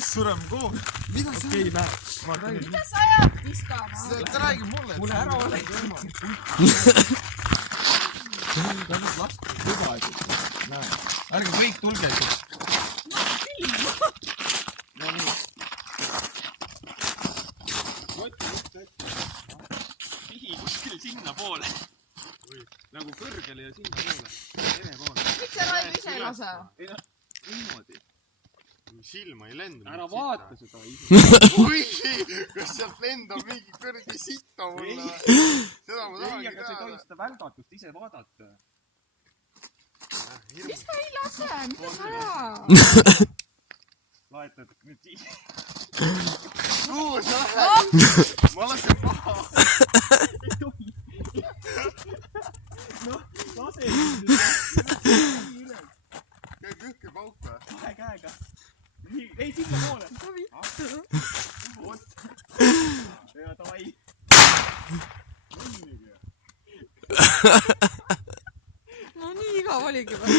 sureme koos. Mida sa räägid? Mida sa ajad viskama? Ta räägib mulle. Kuule ära ole. Ärge kõik tulge siis. No nii. Pihi kuskil sinna poole. Nagu kõrgele ja sinna poole. Ene poole. Miks sa Raid ise ei lase? Niimoodi. Silma ei lendu. Ära vaata seda ise. Oi, kas sealt lendab mingi kõrgi sitta mulle? Seda ma tahangi aga sa ei tohi seda välgatust ise vaadata. Mis ma ei lase? Mida sa ajad? Laetad nüüd siis. Kuhu sa lähed? Ma lasen maha. Ei tohi. No, lase. Käib ühke pauk või? Kahe käega. Ei, sinna poole. Ja davai. No nii igav oligi või?